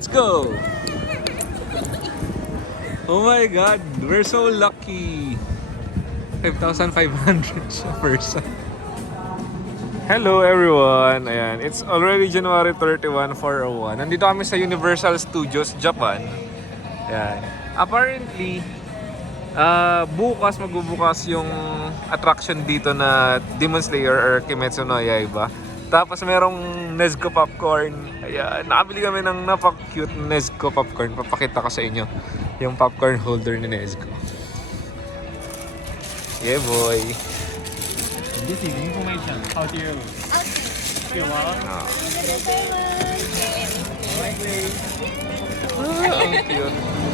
Let's go! Oh my God, we're so lucky. 5,500 siya person. Hello everyone! Ayan, it's already January 31, 4:01. Nandito kami sa Universal Studios, Japan. Ayan. Apparently, bukas magbubukas yung attraction dito na Demon Slayer or Kimetsu no Yaiba. Tapos merong Nezco popcorn. Ayan, nakabili kami ng napaka-cute Nezco popcorn. Papakita ko sa inyo yung popcorn holder ni Nezco. Yeah boy. This is information. How do you? You want? Ang cute.